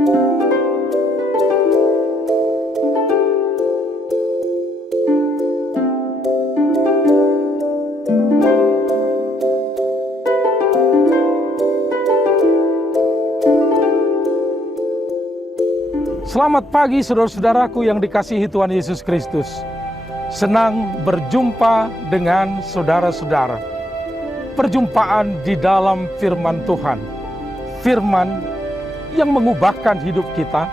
Selamat pagi saudara-saudaraku yang dikasihi Tuhan Yesus Kristus. Senang berjumpa dengan saudara-saudara. Perjumpaan di dalam firman Tuhan. Firman yang mengubahkan hidup kita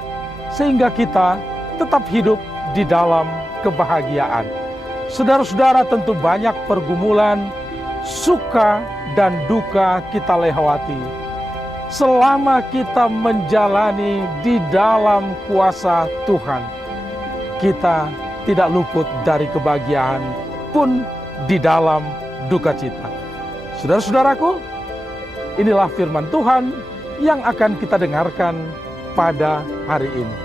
sehingga kita tetap hidup di dalam kebahagiaan. Saudara-saudara, tentu banyak pergumulan, suka dan duka kita lewati. Selama kita menjalani di dalam kuasa Tuhan, kita tidak luput dari kebahagiaan pun di dalam duka cita. Saudara-saudaraku, inilah firman Tuhan yang akan kita dengarkan pada hari ini.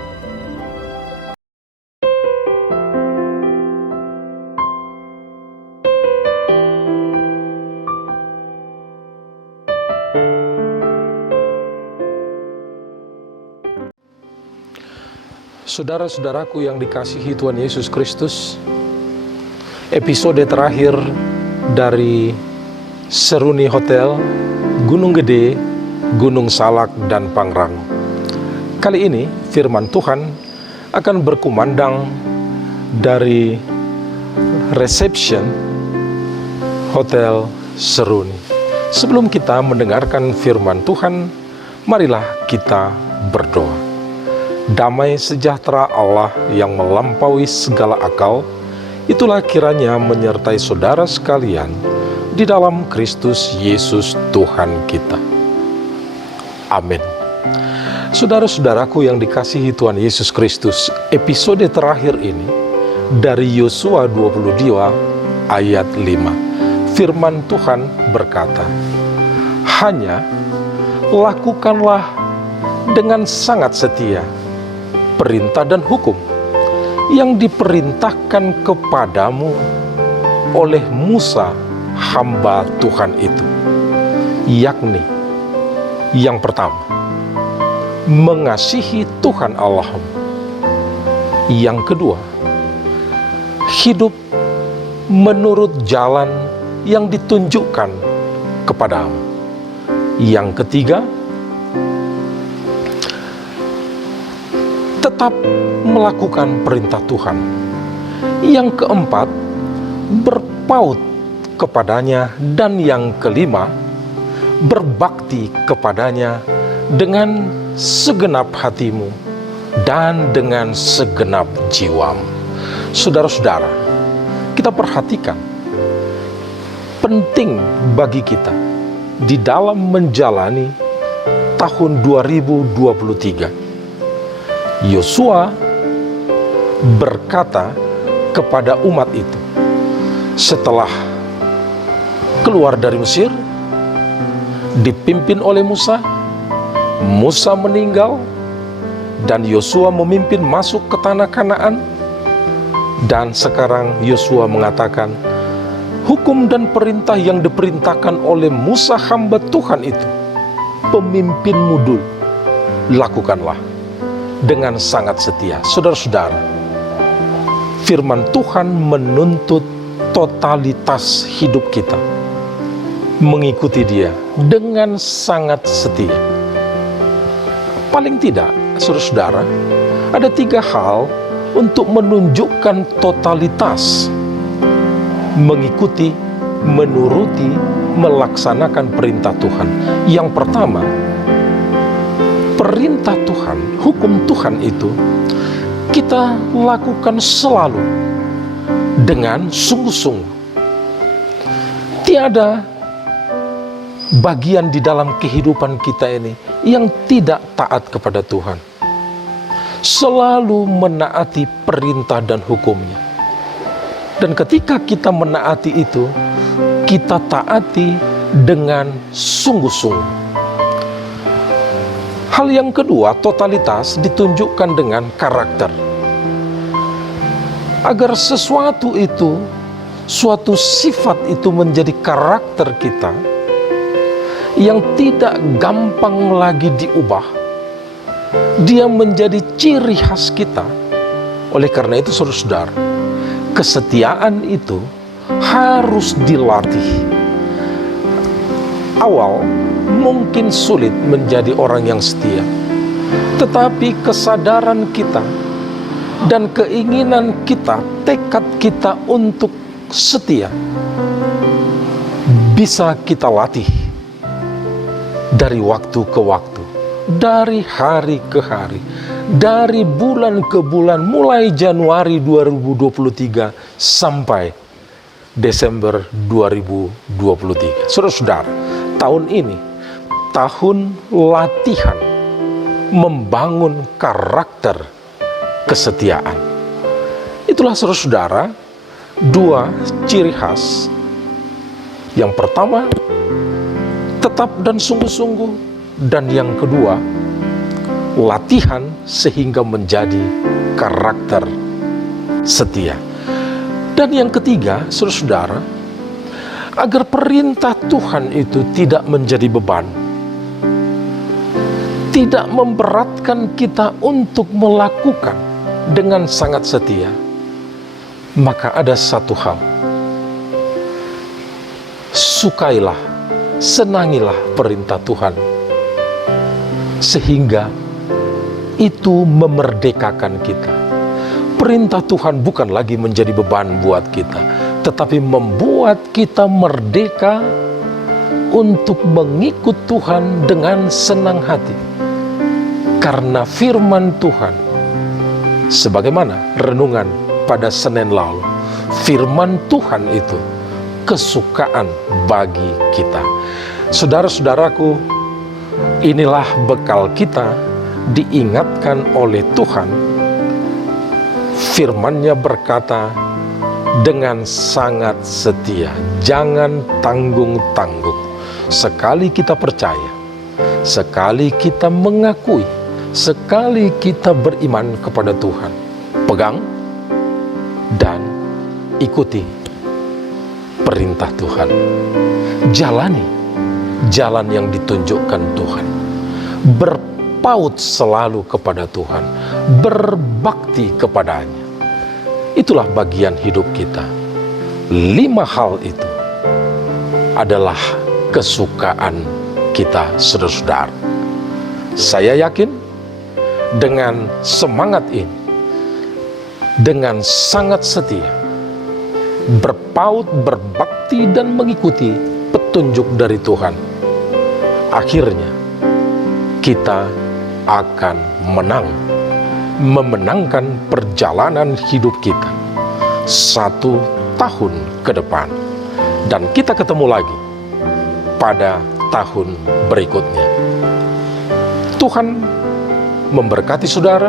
Saudara-saudaraku yang dikasihi Tuhan Yesus Kristus, episode terakhir dari Seruni Hotel, Gunung Gede, Gunung Salak, dan Pangrango. Kali ini firman Tuhan akan berkumandang dari reception Hotel Seruni. Sebelum kita mendengarkan firman Tuhan, marilah kita berdoa. Damai sejahtera Allah yang melampaui segala akal, itulah kiranya menyertai saudara sekalian di dalam Kristus Yesus Tuhan kita. Amin. Saudara-saudaraku yang dikasihi Tuhan Yesus Kristus, episode terakhir ini dari Yosua 22 ayat 5. Firman Tuhan berkata, "Hanya lakukanlah dengan sangat setia perintah dan hukum yang diperintahkan kepadamu oleh Musa hamba Tuhan itu." Yakni, yang pertama, mengasihi Tuhan Allahmu. Yang kedua, hidup menurut jalan yang ditunjukkan kepadamu. Yang ketiga, tetap melakukan perintah Tuhan. Yang keempat, berpaut kepadanya. Dan yang kelima, berbakti kepadanya dengan segenap hatimu dan dengan segenap jiwamu. Saudara-saudara, kita perhatikan, penting bagi kita di dalam menjalani tahun 2023. Yosua berkata kepada umat itu setelah keluar dari Mesir, dipimpin oleh Musa. Musa meninggal dan Yosua memimpin masuk ke tanah Kanaan. Dan sekarang Yosua mengatakan, hukum dan perintah yang diperintahkan oleh Musa hamba Tuhan itu, pemimpinmu dulu, lakukanlah dengan sangat setia. Saudara-saudara, firman Tuhan menuntut totalitas hidup kita mengikuti Dia dengan sangat setia. Paling tidak, saudara-saudara, ada 3 hal untuk menunjukkan totalitas mengikuti, menuruti, melaksanakan perintah Tuhan. Yang pertama, perintah Tuhan, hukum Tuhan itu kita lakukan selalu dengan sungguh-sungguh. Tiada bagian di dalam kehidupan kita ini yang tidak taat kepada Tuhan. Selalu menaati perintah dan hukumnya. Dan ketika kita menaati itu, kita taati dengan sungguh-sungguh. Hal yang kedua, totalitas ditunjukkan dengan karakter. Agar sesuatu itu, suatu sifat itu menjadi karakter kita yang tidak gampang lagi diubah, Dia menjadi ciri khas kita. Oleh karena itu, saudara-saudara, kesetiaan itu harus dilatih. Awal mungkin sulit menjadi orang yang setia, tetapi kesadaran kita dan keinginan kita, tekad kita untuk setia, bisa kita latih dari waktu ke waktu, dari hari ke hari, dari bulan ke bulan, mulai Januari 2023 sampai Desember 2023. Saudara-saudara, tahun ini tahun latihan membangun karakter kesetiaan. Itulah, saudara-saudara, dua ciri khas. Yang pertama, tetap dan sungguh-sungguh, dan yang kedua, latihan sehingga menjadi karakter setia. Dan yang ketiga, saudara-saudara, agar perintah Tuhan itu tidak menjadi beban, tidak memberatkan kita untuk melakukan dengan sangat setia, maka ada satu hal: sukailah, senangilah perintah Tuhan, sehingga itu memerdekakan kita. Perintah Tuhan bukan lagi menjadi beban buat kita, tetapi membuat kita merdeka untuk mengikut Tuhan dengan senang hati. Karena firman Tuhan, sebagaimana renungan pada Senin lalu, firman Tuhan itu kesukaan bagi kita. Saudara-saudaraku, inilah bekal kita diingatkan oleh Tuhan. Firman-Nya berkata, dengan sangat setia, jangan tanggung-tanggung. Sekali kita percaya, sekali kita mengakui, sekali kita beriman kepada Tuhan, pegang dan ikuti perintah Tuhan. Jalani jalan yang ditunjukkan Tuhan. Berpaut selalu kepada Tuhan, berbakti kepadanya. Itulah bagian hidup kita. 5 hal itu adalah kesukaan kita, saudara-saudara. Saya yakin dengan semangat ini, dengan sangat setia, berpaut, berbakti, dan mengikuti petunjuk dari Tuhan, akhirnya kita akan menang, memenangkan perjalanan hidup kita 1 tahun ke depan, dan kita ketemu lagi pada tahun berikutnya. Tuhan memberkati saudara.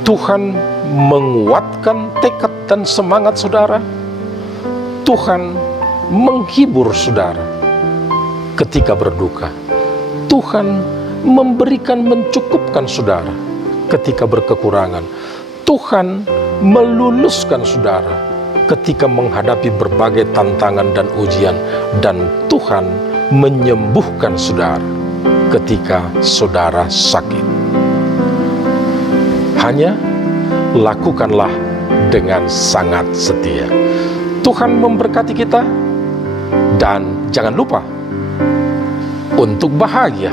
Tuhan menguatkan tekad dan semangat saudara. Tuhan menghibur saudara ketika berduka. Tuhan memberikan, mencukupkan saudara ketika berkekurangan. Tuhan meluluskan saudara ketika menghadapi berbagai tantangan dan ujian. Dan Tuhan menyembuhkan saudara ketika saudara sakit. Hanya lakukanlah dengan sangat setia. Tuhan memberkati kita, dan jangan lupa untuk bahagia.